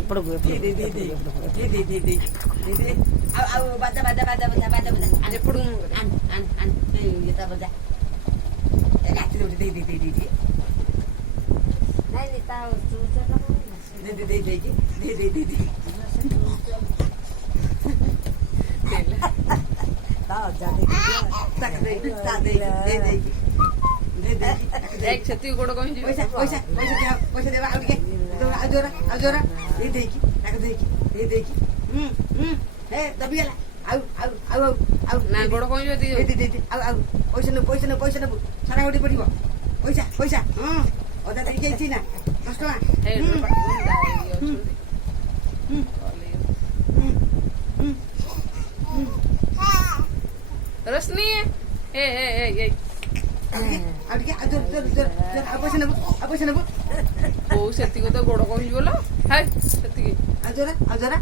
ఎప్పుడు ఎప్పుడు क्षति गोड़ कहीं पैसा पैसा पैसा दिया पैसा देवा आउ के आ जोरा दे देकी ताक देकी दे देकी हे दबियाला आउ आउ आउ आउ ना गोड़ कहीं जो दे आउ आउ पैसा न सारा गोटी पड़िबो पैसा पैसा ओदा दे गेछि ना 10 टका हे रश्मि ए ए ए ए आउके आ जोर पैसा नबो ओ सेति को तो गोड़ कहीं बोलो हाय सेति आ जोरा